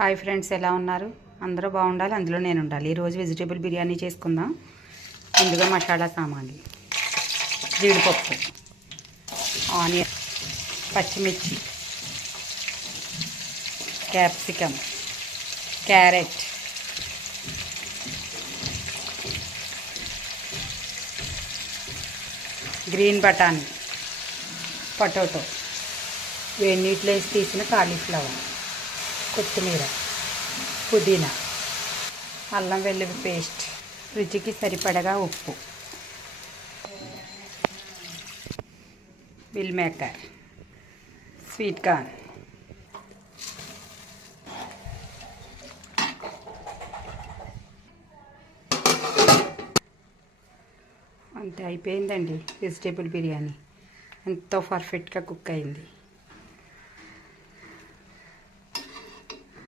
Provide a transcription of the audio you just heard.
Hi friends, ఎలా ఉన్నారు? అందరూ బాగుండాలి, అందులో నేను ఉండాలి. ఈరోజు వెజిటేబుల్ బిర్యానీ చేసుకుందాం. ముందుగా మసాలా సామాన్లు: జీడిపప్పు, ఆనియన్, పచ్చిమిర్చి, క్యాప్సికమ్, క్యారెట్, గ్రీన్ బటానీ, పొటాటో, వేడి నీటిలో వేసి తీసిన కాలీఫ్లవర్, కొత్తిమీర, పుదీనా, అల్లం వెల్లుల్లి పేస్ట్, రుచికి సరిపడగా ఉప్పు, మిల్ మేకర్, స్వీట్ కార్న్, అంతే అయిపోయిందండి. వెజిటేబుల్ బిర్యానీ ఎంతో పర్ఫెక్ట్గా కుక్ అయింది.